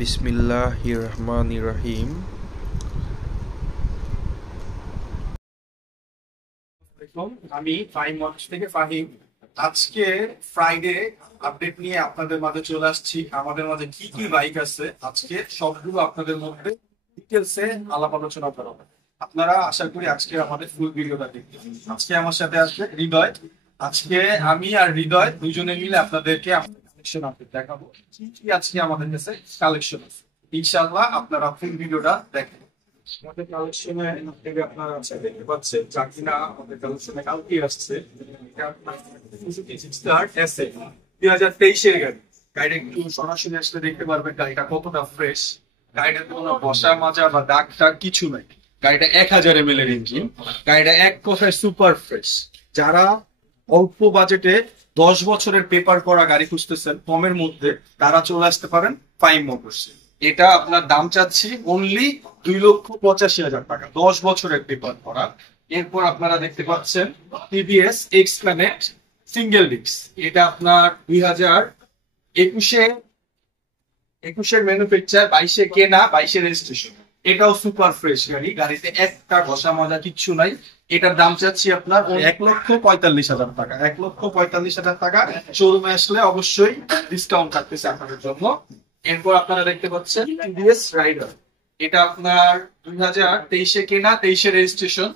বিসমিল্লাহিররহমানিররহিম। আমি ফাহিম মঞ্চ থেকে ফাহিম। আজকে ফ্রাইডে আপডেট নিয়ে আপনাদের মাঝে চলে আসছি। আমাদের মাঝে কি কি বাইক আছে আজকে সবগুলো আপনাদের মধ্যে ডিটেলসে আলাপ আলোচনা করা হবে। আপনারা আশা করি আজকে আমাদের ফুল ভিডিওটা দেখবেন। আজকে আমার সাথে আসবে হৃদয়। আজকে আমি আর হৃদয় দুজনে মিলে আপনাদেরকে কালেকশন আপডেট দেখাবো, কি কি আজকে আমাদের কাছে কালেকশন আছে। ইনশাআল্লাহ আপনারা ফুল ভিডিওটা দেখেন। আমাদের কালেকশনে থেকে আপনারা দেখতে পাচ্ছেন যা কিনা আমাদের কালেকশনে কালকে আসছে। এটা আপনার সুজুকি জিক্সার এসএ 2023 এর গাড়ি। গাড়িটা একটু সরাসরি আসলে দেখতে পারবেন গাড়িটা কতটা ফ্রেশ। গাড়িটার কোনো বসা মাজা বা দাগ টাগ কিছু নাই। গাড়িটা 1000 ml এর ইঞ্জিন। গাড়িটা এক কথায় সুপার ফ্রেশ। যারা অল্প বাজেটে 10 বছরের পেপার করা গাড়ি খুঁজতেছেন কমের মধ্যে, তারা চলে আসতে পারেন ফাইম মোটরসে। এটা আপনার দাম চাচ্ছি অনলি 2,85,000 টাকা, 10 বছরের পেপার করা। এরপর আপনারা দেখতে পাচ্ছেন TVS x connect single disc. এটা আপনার 2021-এর ম্যানুফ্যাকচার, 22-এ কেনা, 22-এর রেজিস্ট্রেশন। এটাও সুপার ফ্রেশ গাড়ি। গাড়িতে একটা ঘষা মজা কিচ্ছু নাই। এটার দাম চাচ্ছি আপনার 1,45,000 টাকা। 1,45,000 টাকা। শোরুমে আসলে অবশ্যই ডিসকাউন্ট থাকতেছে আপনাদের জন্য। এরপর আপনারা দেখতে পাচ্ছেন টিভিএস রাইডার। এটা আপনার 2023-এ কেনা, 23-এর রেজিস্ট্রেশন,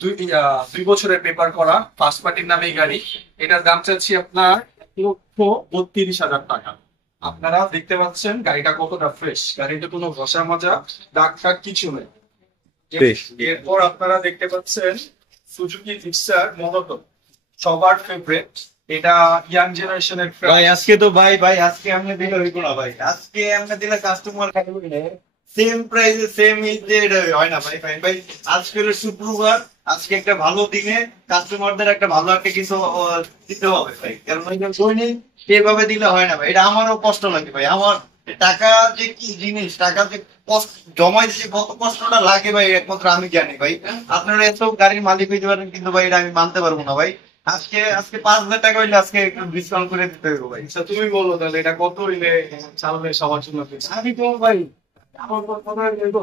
2 বছরের পেপার করা, ফার্স্ট পার্টির নামে গাড়ি। এটার দাম চাচ্ছি আপনার 1,32,000 টাকা। আপনারা দেখতে পাচ্ছেন গাড়িটা কতটা ফ্রেশ। গাড়িতে কোনো ঘষা মাজা দাগ টাগ কিছু নেই। এরপর আপনারা দেখতে পাচ্ছেন সুজুকি জিক্সার মনোটন, সবার ফেভারিট। এটা ইয়াং জেনারেশনের ভাই। আজকে তো ভাই আজকে আমরা দিলে হইব না ভাই। আজকে আমরা দিলে কাস্টমার সেম প্রাইসে সেম ইজে হয় না ভাই। ভাই আজকে হলো শুক্রবার, আজকে একটা ভালো দিনে কাস্টমারদের একটা ভালো একটা কিছু দিতে হবে ভাই। কারণ দৈনিক এভাবে দিলে হয় না ভাই। এটা আমারও কষ্ট লাগে ভাই। আমার টাকা যে কি জিনিস, টাকা যে জমাই দিতে কত কষ্টটা লাগে ভাই, একমাত্র আমি জানি ভাই। আপনারা এত গাড়ির মালিক হইতে পারেন, কিন্তু ভাই এটা আমি মানতে পারবো না ভাই। আজকে 5,000 টাকা হইলে আজকে একটু ডিসকাউন্ট করে দিতে হবে ভাই। আচ্ছা তুমি বলো তাহলে এটা কত হইলে চালালে সবার জন্য বেশ? আমি তো ভাই আমার কথা বলবো।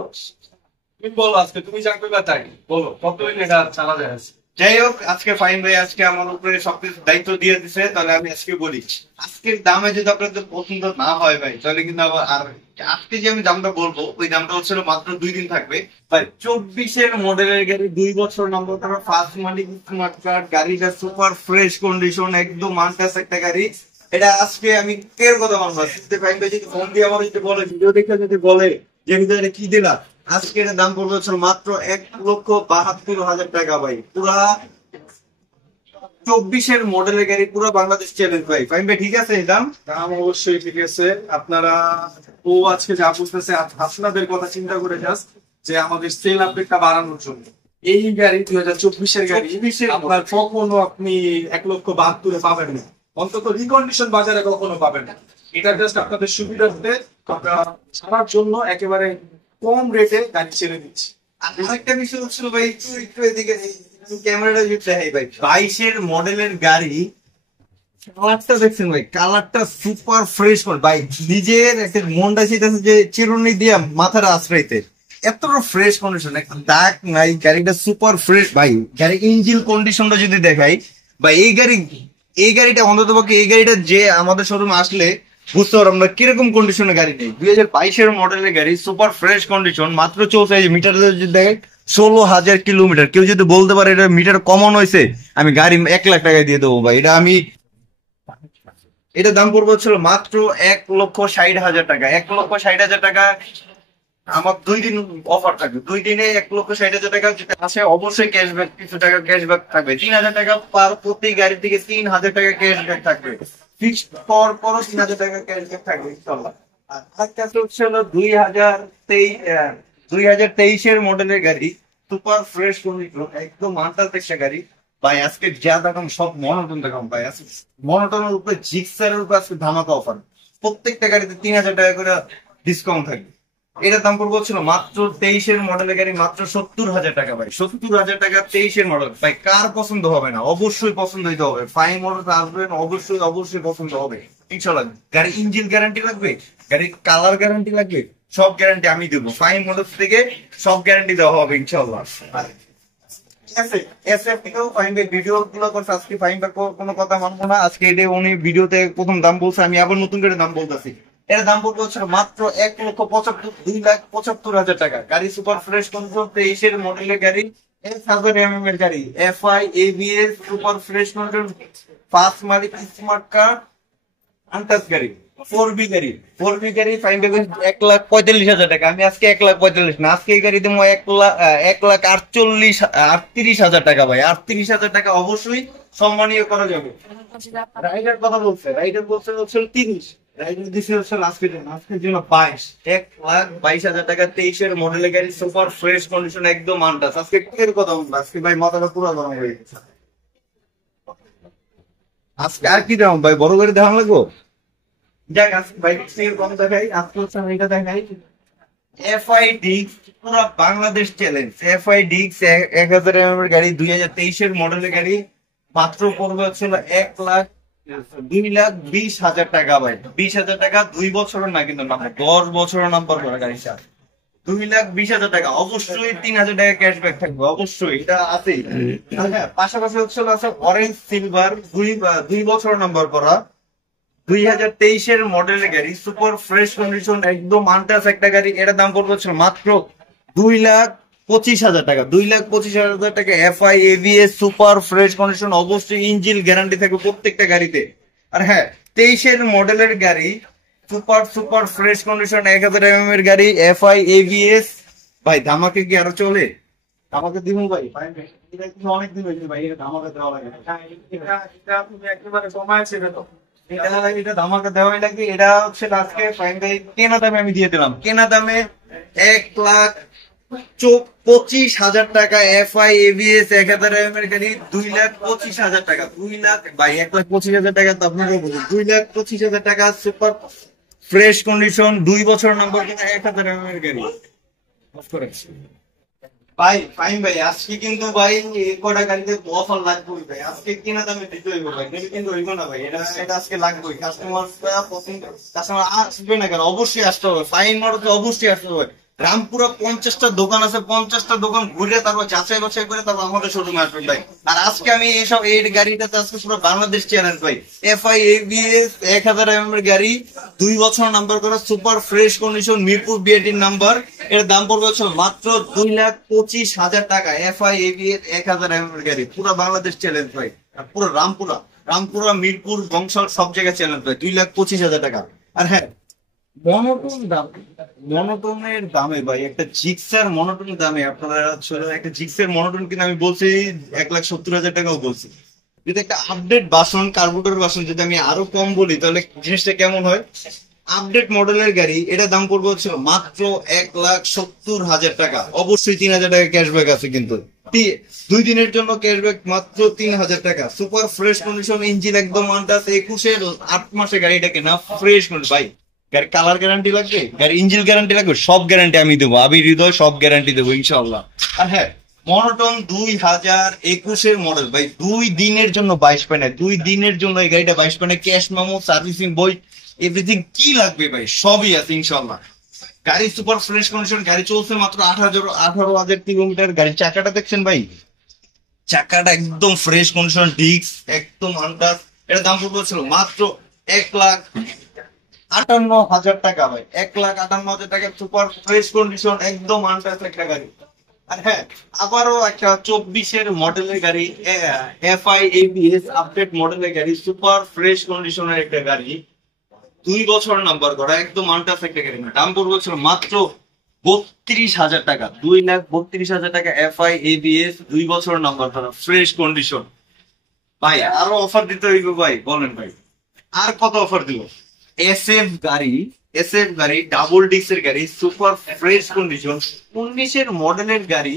তুমি বলো আজকে তুমি জানবে বা তাই বলো কত হইলে এটা চালা যায়। যাই হোক, আজকে ফাইন ভাই আজকে আমার উপরে সবকিছু দায়িত্ব দিয়ে দিছে। তাহলে আমি আজকে বলি, আজকের দামে যদি আপনাদের পছন্দ না হয় ভাই, তাহলে কিন্তু আবার আর আজকে যে আমি দামটা বলবো ওই দামটা হচ্ছে মাত্র 2 দিন থাকবে ভাই। 24-এর মডেলের গাড়ি, 2 বছর নম্বর করা, ফার্স্ট মালিক, স্মার্ট কার্ড, গাড়িটা সুপার ফ্রেশ কন্ডিশন, একদম আনটাচ একটা গাড়ি। এটা আজকে আমি কের কথা বলবো, ফাইন ভাই যদি ফোন দিয়ে আমার যদি বলে, ভিডিও দেখে যদি বলে যে ভিতরে কি দিলা, আজকে এর দাম পড়বে হচ্ছে মাত্র 1,72,000 টাকা ভাই। পুরা 24-এর মডেলের গাড়ি, পুরো বাংলাদেশ চ্যালেঞ্জ ভাই। ফাইন ভাই ঠিক আছে দাম? দাম অবশ্যই ঠিক আছে। আপনারা ও আজকে যা বুঝতেছে আপনাদের কথা চিন্তা করে যাস যে আমাদের সেল আপডেটটা বাড়ানোর জন্য এই গাড়ি 2024-এর গাড়ি আপনার কখনো আপনি 1,72,000 পাবেন না, অন্তত রিকন্ডিশন বাজারে কখনো পাবেন না। এটা জাস্ট আপনাদের সুবিধার্থে আমরা ছাড়ার জন্য একেবারে কম রেটে গাড়ি ছেড়ে দিচ্ছি। আরেকটা বিষয় হচ্ছিল ভাই, একটু এদিকে ক্যামেরাটা যদি দেখাই ভাই, 22-এর মডেলের গাড়ি, কালারটা দেখছেন ভাই, কালারটা সুপার ফ্রেশ ভাই। নিজের একটা মনটা চাইতেছে যে চিরুনি দিয়ে মাথাটা আশ্রয়তে, এতটা ফ্রেশ কন্ডিশন, একটা দাগ নাই। গাড়িটা সুপার ফ্রেশ ভাই। গাড়ি ইঞ্জিন কন্ডিশনটা যদি দেখাই ভাই, এই গাড়িটা অন্তত পক্ষে, এই গাড়িটা যে আমাদের শোরুমে আসলে বুঝতে পারবো আমরা কিরকম কন্ডিশনের গাড়ি নেই। 2022-এর মডেলের গাড়ি, সুপার ফ্রেশ কন্ডিশন, মাত্র চলছে মিটার যদি দেখে 16,000 কিলোমিটার। কেউ যদি বলতে পারে এটা মিটার কমন হয়েছে, আমি গাড়ি 1,00,000 টাকায় দিয়ে দেবো ভাই। এটা দাম পড়বে হচ্ছিল মাত্র 1,60,000 টাকা। 1,60,000 টাকা আমার 2 দিন অফার থাকবে। 2 দিনে 1,60,000 টাকা আছে, অবশ্যই ক্যাশব্যাক, কিছু টাকা ক্যাশব্যাক থাকবে। 3,000 টাকা প্রতি গাড়ি থেকে 3,000 টাকা ক্যাশব্যাক থাকবে। ফিক্সড পর 3,000 টাকা ক্যাশব্যাক থাকবে ইনশাআল্লাহ। আর একটা হচ্ছে 2023-এর মডেলের গাড়ি, সুপার ফ্রেশ কন্ডিশন, একদম আনটাচ একটা গাড়ি ভাই। আজকে যা দেখাম সব মনোটন দেখাম ভাই। আজকে মনোটনের উপরে, জিক্সারের উপরে আজকে ধামাকা অফার। প্রত্যেকটা গাড়িতে 3,000 টাকা করে ডিসকাউন্ট থাকবে। এটার দাম পড়বে হচ্ছিল মাত্র 23-এর মডেলের গাড়ি, মাত্র 70,000 টাকা ভাই। 70,000 টাকা 23-এর মডেল ভাই। কার পছন্দ হবে না? অবশ্যই পছন্দ হইতে হবে। ফাইন মডেল আসবেন, অবশ্যই পছন্দ হবে। ইনশাল্লাহ। গাড়ি ইঞ্জিন গ্যারান্টি লাগবে, গাড়ির কালার গ্যারান্টি লাগবে, সব গ্যারান্টি আমি দেবো। ফাইন মোটরস থেকে সব গ্যারান্টি দেওয়া হবে ইনশাল্লাহ। ভিডিও গুলো করছে আজকে ফাইন কোনো কথা মানবো না। আজকে এটা উনি ভিডিওতে প্রথম দাম বলছে, আমি আবার নতুন করে দাম বলতেছি। এর দাম পড়বে হচ্ছে মাত্র 1,75,2,75,000 টাকা। গাড়ি সুপার ফ্রেশ কন্ডিশন, 23-এর মডেলের গাড়ি, 1000 mm এর গাড়ি, FI ABS super fresh condition, 5 মালিক স্মার্ট কার্ড, আনটাচ গাড়ি, 4B গাড়ি। 4B গাড়ি ফাইন পাবেন 1,45,000 টাকা। আমি আজকে 1,45,000 না, আজকে এই গাড়ি দেবো 1,38,000 টাকা ভাই। 38,000 টাকা অবশ্যই সম্মানীয় করা যাবে। রাইডার কথা বলছে, রাইডার বলছে হচ্ছে 30, রাইডার দিচ্ছে হচ্ছে আজকের জন্য 22,22,000 টাকা। 23-এর মডেলের গাড়ি, সুপার ফ্রেশ কন্ডিশন, একদম আনটাচ। আজকে এর কথা বলবো, আজকে ভাই মাথাটা পুরো গরম হয়ে গেছে। আজকে আর কি দাম ভাই, বড় গাড়ি দেখান লাগবো? যাক আজকে বাইক থেকে কম দেখাই, আজকে হচ্ছে আমি এটা দেখাই। FI ডিক্স, পুরো বাংলাদেশ চ্যালেঞ্জ। FI ডিক্স 1000 mm এর গাড়ি, 2023-এর মডেলের গাড়ি, মাত্র পড়বে হচ্ছিল 2,20,000 টাকা ভাই। 20,000 টাকা, 2 বছরের না কিন্তু নাম্বার, 10 বছরের নাম্বার করা গাড়িটা। 2,20,000 টাকা। অবশ্যই 3,000 টাকা ক্যাশব্যাক থাকবে, অবশ্যই এটা আছেই। পাশাপাশি হচ্ছিল আছে অরেঞ্জ সিলভার, 2 বছরের নাম্বার করা, 2023-এর মডেলের গাড়ি, সুপার ফ্রেশ কন্ডিশন, একদম আনটাচ একটা গাড়ি। এটার দাম পড়বে হচ্ছে মাত্র 2,25,000 টাকা। 2,25,000 টাকা। FI ABS super fresh condition, অবশ্যই ইঞ্জিন গ্যারান্টি থাকবে প্রত্যেকটা গাড়িতে। আর হ্যাঁ, 23-এর মডেলের গাড়ি, সুপার ফ্রেশ কন্ডিশন, 1000 mm এর গাড়ি, FI ABS। ভাই ধামাকে কি আরো চলে? ধামাকে দিব ভাই, এটা কিন্তু অনেক দিন হয়েছে ভাই, এটা ধামাকে দেওয়া লাগে। এটা তুমি একেবারে কমায় ছেড়ে দাও। এটা ধামাকা দেওয়াই লাগে। এটা হচ্ছে আজকে ফাইন ভাই কেনা দামে আমি দিয়ে দিলাম, কেনা দামে 1,25,000 টাকা। FI ABS 1000 mm এর গাড়ি, 2,25,000 টাকা। 2 লাখ ভাই, 1,25,000 টাকা তো আপনাকে বলুন, 2,25,000 টাকা। সুপার ফ্রেশ কন্ডিশন, 2 বছর নম্বর কিনা, 1000 mm এর গাড়ি। ভাই ফাইন ভাই, আজকে কিন্তু ভাই কটা গাড়িতে অফার লাগবে ভাই। আজকে কিনা দামে দিতে হইব ভাই, কিন্তু হইব না ভাই, এটা আজকে লাগবে। কাস্টমার আসবে না কেন, অবশ্যই আসতে হবে। ফাইন মোটরসে অবশ্যই আসতে হবে। রামপুরা 50টা দোকান আছে, 50টা দোকান ঘুরে তারপর যাচাই বাছাই করে তারপর আমাদের শোরুমে আসবেন ভাই। আর আজকে আমি এই গাড়িটাতে আজকে পুরো বাংলাদেশ চ্যালেঞ্জ ভাই। FI ABS 1000 mm এর গাড়ি, 2 বছর নাম্বার করা, সুপার ফ্রেশ কন্ডিশন, মিরপুর বিআইটির নাম্বার। এর দাম পড়বে হচ্ছে মাত্র 2,25,000 টাকা। FI ABS 1000 mm এর গাড়ি, পুরো বাংলাদেশ চ্যালেঞ্জ ভাই। পুরো রামপুরা মিরপুর বংশাল সব জায়গায় চ্যালেঞ্জ ভাই, 2,25,000 টাকা। আর হ্যাঁ, মনোটনের দামে ভাই, একটা জিক্সার মনোটন দামে আপনারা একটা জিক্সের মনোটন কিন্তু আমি বলছি 1,70,000 টাকাও বলছি। যদি একটা আপডেট বাসন, কার্বোরেটর বাসন যদি আমি আরো কম বলি তাহলে জিনিসটা কেমন হয়? আপডেট মডেলের গাড়ি, এটা দাম পড়বে হচ্ছে মাত্র 1,70,000 টাকা। অবশ্যই 3,000 টাকা ক্যাশব্যাক আছে, কিন্তু 2 দিনের জন্য ক্যাশব্যাক মাত্র 3,000 টাকা। সুপার ফ্রেশ কন্ডিশন, ইঞ্জিন একদম আনটাচ, 21-এর 8 মাসে গাড়িটাকে না ফ্রেশ করে ভাই। গাড়ি কালার গ্যারান্টি লাগবে, গাড়ি ইঞ্জিন গ্যারান্টি লাগবে, সব গ্যারান্টি আমি দেবো। আবির হৃদয় সব গ্যারান্টি দেবো ইনশাল্লাহ। আর হ্যাঁ, মনোটন 2021-এর মডেল ভাই, 2 দিনের জন্য 22 পায়, 2 দিনের জন্য এই গাড়িটা 22 পায়। ক্যাশ মেমো, সার্ভিসিং বই, এভরিথিং কি লাগবে ভাই সবই আছে ইনশাল্লাহ। গাড়ি সুপার ফ্রেশ কন্ডিশন, গাড়ি চলছে মাত্র 18,000 কিলোমিটার। গাড়ির চাকাটা দেখছেন ভাই, চাকাটা একদম ফ্রেশ কন্ডিশন, ডিস্ক একদম আনটাচ। এর দাম পড়ছিল মাত্র 1,58,000 টাকা ভাই। 1,58,000 টাকা, সুপার ফ্রেশ কন্ডিশন, একদম আনটাচ একটা গাড়ি। আর হ্যাঁ, আবারও একটা 24-এর মডেলের গাড়ি, FI ABS আপডেট মডেলের গাড়ি, সুপার ফ্রেশ কন্ডিশনের একটা গাড়ি, 2 বছর নাম্বার করা, একদম আনটাচ একটা গাড়ি। দাম পড়বে ছিল মাত্র 32,000 টাকা। 2,32,000 টাকা। FI ABS 2 বছর নাম্বার করা, ফ্রেশ কন্ডিশন। ভাই আরো অফার দিতে হইবে ভাই, বলেন ভাই আর কত অফার দিব? SF গাড়ি, ডাবল ডিস্কের গাড়ি, সুপার ফ্রেশ কন্ডিশন, 19-এর মডেলের গাড়ি,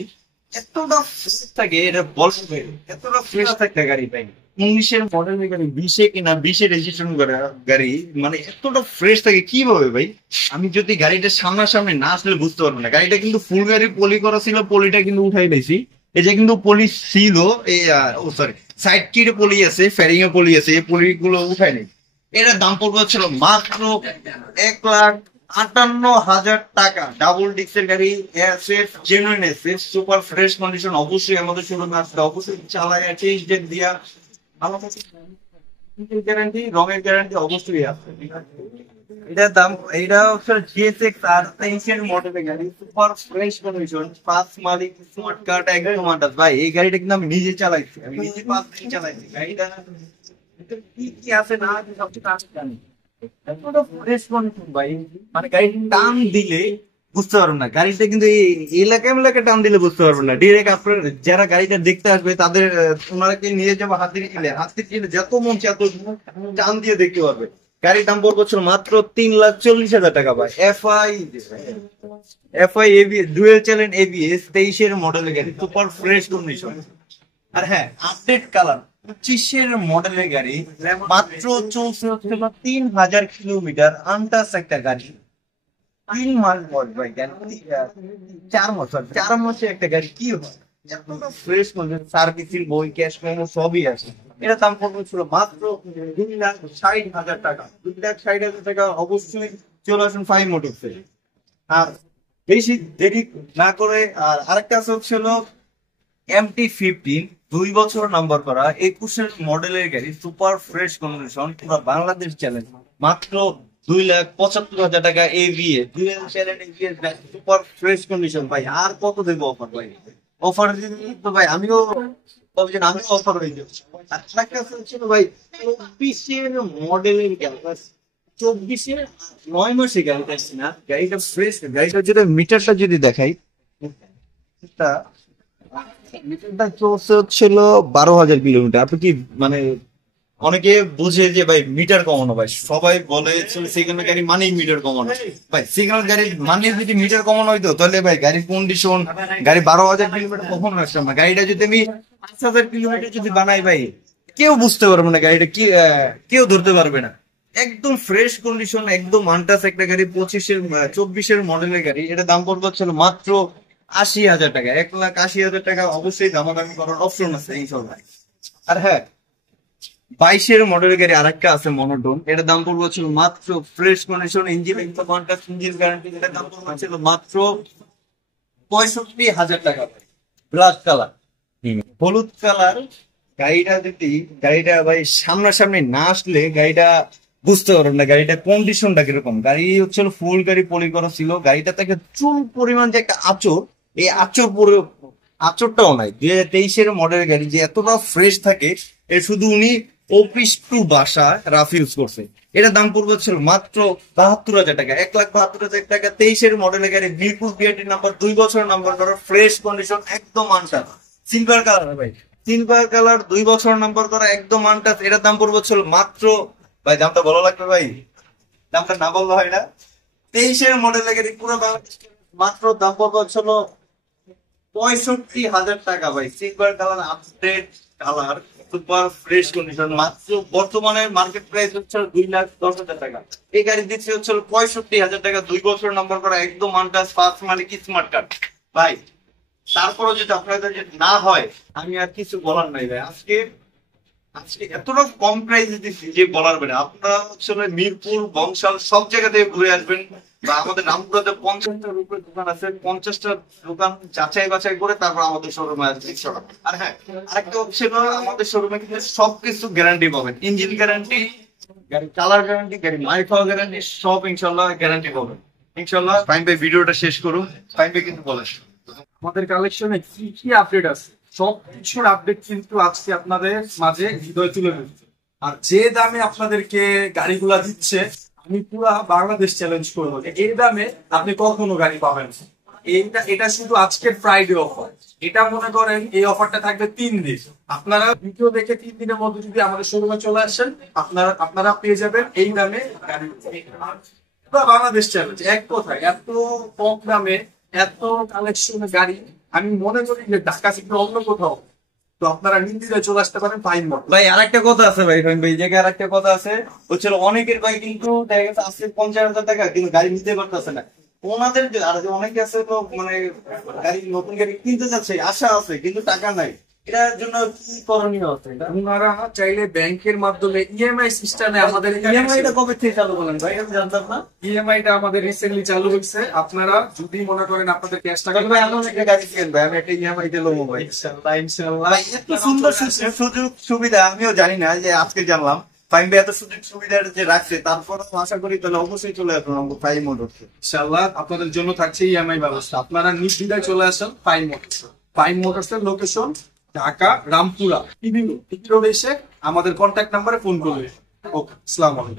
এতটা ফ্রেশ থাকে এটা বলতে ভাই, এতটা ফ্রেশ থাকতে গাড়ি ভাই। 19-এর মডেলের গাড়ি, 20-এ কিনা 20-এ রেজিস্ট্রেশন করা গাড়ি, মানে এতটা ফ্রেশ থাকে কিভাবে ভাই? আমি যদি গাড়িটা সামনাসামনি না আসলে বুঝতে পারবো না। গাড়িটা কিন্তু ফুল গাড়ি পলি করা ছিল, পলিটা কিন্তু উঠাই দিয়েছি। এই যে কিন্তু পলি ছিল, এই সরি সাইড কিটে পলি আছে, ফেরিং এ পলি আছে, এই পলি গুলো উঠাই নেই। এটার দাম পড়বে হচ্ছিল মাত্র 1,58,000 টাকা। ডাবল ডিক্সের গাড়ি, SF genuine SF, super fresh condition. অবশ্যই আমাদের শোরুমে আসতে, অবশ্যই চালায় চেঞ্জ ডেট দিয়া আমার কাছে গ্যারান্টি, রঙের গ্যারান্টি অবশ্যই আছে। এটার দাম, এটা হচ্ছে জিএসএক্স আর 23 মডেলের গাড়ি, সুপার ফ্রেশ কন্ডিশন, 5 মালিক, স্মার্ট কার্ড, একদম আন্দাজ। ভাই এই গাড়িটা কিন্তু আমি নিজে চালাইছি, আমি নিজে 5 দিন চালাইছি গাড়িটা। কি কি আছে না আছে সবকিছু আমি জানি। এতটা ফ্রেশ কন্ডিশন ভাই, মানে গাড়ি টান দিলে বুঝতে পারবেন না। গাড়িটা কিন্তু এই এলাকায় টান দিলে বুঝতে পারবেন না। ডিরেক্ট আপনার যারা গাড়িটা দেখতে আসবে তাদের ওনারাকে নিয়ে যাবো হাতে কিনে যত মন চায় তত টান দিয়ে দেখতে পারবে। গাড়ির দাম পড়বে ছিল মাত্র 3,40,000 টাকা ভাই। FI ABS dual channel ABS 23 মডেলের গাড়ি, সুপার ফ্রেশ কন্ডিশন। আর হ্যাঁ, আপডেট কালার, 25 মডেলের গাড়ি, মাত্র চলছে হচ্ছে 3,000 কিলোমিটার, আনটাচ একটা গাড়ি। 3 মাস বয়স ভাই, গাড়ি 4 মাসে একটা গাড়ি কি হয় এতটা ফ্রেশ কন্ডিশন, সার্ভিসিং, বই, ক্যাশ মেমো সবই আছে। এটা দাম পড়বে ছিল মাত্র 2,60,000 টাকা। 2,60,000 টাকা অবশ্যই চলে আসুন ফাইভ মোটরসে। আর বেশি দেরি না করে, আর আরেকটা হচ্ছিল MT-15, 2 বছর নাম্বার করা, 21 মডেলের গাড়ি, সুপার ফ্রেশ কন্ডিশন, পুরো বাংলাদেশ চ্যালেঞ্জ, মাত্র 2,75,000 টাকা। এভিএ ডুয়েল চ্যানেল এভিএস সুপার ফ্রেশ কন্ডিশন ভাই। আর কত দেবো অফার ভাই? অফার তো ভাই আমিও ভাবছেন, আমিও অফার হয়ে যাবো। আর একটা ছিল ভাই 24 মডেলের গাড়ি, 24 9 মাসে গাড়িটা আসছে না, গাড়িটা ফ্রেশ। গাড়িটা যদি মিটারটা যদি দেখাই, মিটারটা চলছে হচ্ছিল 12,000 কিলোমিটার। আপনি কি মানে, অনেকে বুঝে যে ভাই মিটার কমানো, ভাই সবাই বলে সিগন্যাল গাড়ি মানেই মিটার কমানো। ভাই সিগন্যাল গাড়ির মানে যদি মিটার কমানো হইতো তাহলে ভাই গাড়ির কন্ডিশন, গাড়ি 12,000 কিলোমিটার কখনো আসতাম না। গাড়িটা যদি আমি 5,000 কিলোমিটার যদি বানাই ভাই, কেউ বুঝতে পারবে না গাড়িটা কি, কেউ ধরতে পারবে না। একদম ফ্রেশ কন্ডিশন, একদম আনটাচ একটা গাড়ি, 24 মডেলের গাড়ি। এটা দাম পড়বে হচ্ছিল মাত্র 80,000 টাকা। 1,80,000 টাকা। অবশ্যই দামাদামি করার অপশন আছে ইনশাল্লাহ। আর হ্যাঁ, 22 মডেলের গাড়ি আরেকটা আছে মনোটোন, এটার দাম পড়বে ছিল মাত্র fresh condition, engine contact, engine guarantee. এটার দাম পড়বে ছিল মাত্র 65,000 টাকা। ব্ল্যাক কালার, হলুদ কালার। গাড়িটা ভাই সামনাসামনি না আসলে গাড়িটা বুঝতে পারবেন না গাড়িটা কন্ডিশনটা কিরকম। গাড়ি হচ্ছে ফুল গাড়ি পলি করা ছিল। গাড়িটা থেকে চুল পরিমাণ যে একটা আঁচড়, এই আঁচড়টাও নাই। 2023 মডেলের গাড়ি যে এতটা ফ্রেশ থাকে, এর শুধু উনি অফিস টু বাসা রাফ ইউজ করছে। এটার দাম পড়বে ছিল মাত্র 72,000 টাকা। 1,72,000 টাকা। 23 মডেলের গাড়ি, মিরপুর বিআরটি নাম্বার, 2 বছর নাম্বার করা, ফ্রেশ কন্ডিশন, একদম আনটাচ, সিলভার কালার ভাই, সিলভার কালার, 2 বছর নাম্বার করা, একদম আনটাচ। এটার দাম পড়বে ছিল মাত্র, ভাই দামটা ভালো লাগবে ভাই, দামটা না বললে হয় না। 23 মডেলের গাড়ি, পুরো বাংলাদেশ, মাত্র দাম পড়বে হচ্ছিল 65,000 টাকা ভাই। Silver colour, update colour, super fresh condition, মাত্র বর্তমানে মার্কেট প্রাইস হচ্ছে 2,10,000 টাকা। এই গাড়ি দিচ্ছে হচ্ছে 65,000 টাকা। 2 বছর নাম্বার করা, একদম আনটাচ, ফার্স্ট মালিক, স্মার্ট কার্ড ভাই। তারপরে যদি আপনাদের যদি না হয়, আমি আর কিছু বলার নাই ভাই। আজকে এতটা কম প্রাইসে দিচ্ছি যে বলার বেড়ে। আপনারা হচ্ছে মিরপুর, বংশাল সব জায়গা থেকে ঘুরে আসবেন, বা আমাদের রামপুরাতে 50টার উপরে দোকান আছে, 50টা দোকান যাচাই বাছাই করে তারপর আমাদের শোরুমে আসবেন। আর হ্যাঁ, আরেকটা হচ্ছে আমাদের শোরুমে কিন্তু সবকিছু গ্যারান্টি পাবেন, ইঞ্জিন গ্যারান্টি, গাড়ি কালার গ্যারান্টি, গাড়ি মাইল খাওয়া গ্যারান্টি, সব ইনশাল্লাহ গ্যারান্টি পাবেন ইনশাল্লাহ। ফাইন ভাই ভিডিওটা শেষ করুন, ফাইন ভাই কিন্তু বলেন আমাদের কালেকশনে কি কি আপডেট আছে, সব কিছুর আপডেট কিন্তু আজকে আপনাদের মাঝে হৃদয় তুলে ধরছে। আর যে দামে আপনাদেরকে গাড়িগুলা দিচ্ছে, আমি পুরা বাংলাদেশ চ্যালেঞ্জ করবো যে এই দামে আপনি কখনো গাড়ি পাবেন না। এটা শুধু আজকের ফ্রাইডে অফার। এটা মনে করেন এই অফারটা থাকবে 3 দিন। আপনারা ভিডিও দেখে 3 দিনের মধ্যে যদি আমাদের শোরুমে চলে আসেন, আপনারা পেয়ে যাবেন এই দামে গাড়ি। পুরা বাংলাদেশ চ্যালেঞ্জ, এক কথায় এত কম দামে এত কালেকশনের গাড়ি আমি মনে করি যে ঢাকা থেকে অন্য কোথাও। তো আপনারা নির্দ্বিধায় চলে আসতে পারেন ফাইন মোটর। ভাই। আরেকটা কথা আছে ভাই, এই জায়গায় আরেকটা কথা আছে, হচ্ছে অনেকের ভাই কিন্তু দেখা গেছে আজকে 50,000 টাকা কিন্তু গাড়ি নিতে পারতেছে না। ওনাদের আর অনেকে আছে তো মানে গাড়ি, নতুন গাড়ি কিনতে যাচ্ছে, আশা আছে কিন্তু টাকা নাই। এটার জন্য কি করণীয় আছে এটা? আপনারা চাইলে ব্যাংকের মাধ্যমে ইএমআই সিস্টেমে আমাদের ইএমআই টা কবে থেকে চালু করলেন ভাই? আমি জানতাম না। ইএমআই টা আমাদের রিসেন্টলি চালু হয়েছে। আপনারা যদি মনে করেন আপনাদের ক্যাশ টাকা তবে ভাই এমন একটা গাড়ি কিনেন ভাই, আমি একটা ইএমআই তে লমো ভাই। ইনশাআল্লাহ ইনশাআল্লাহ ভাই এত সুন্দর সুযোগ সুবিধা আমিও জানি না, যে আজকে জানলাম ফাইম ভাই এত সুযোগ সুবিধা যে রাখছে, তারপরে আশা করি তাহলে অবশ্যই চলে আসুন আমাকে ফাইম মোটরসে। ইনশাআল্লাহ আপনাদের জন্য থাকছে ইএমআই ব্যবস্থা। আপনারা নির্দ্বিধায় চলে আসেন ফাইম মোটরস। ফাইম মোটরসের লোকেশন ঢাকা রামপুরা। এসে আমাদের কন্ট্যাক্ট নাম্বারে ফোন করবে। ওকে, আসসালামু আলাইকুম।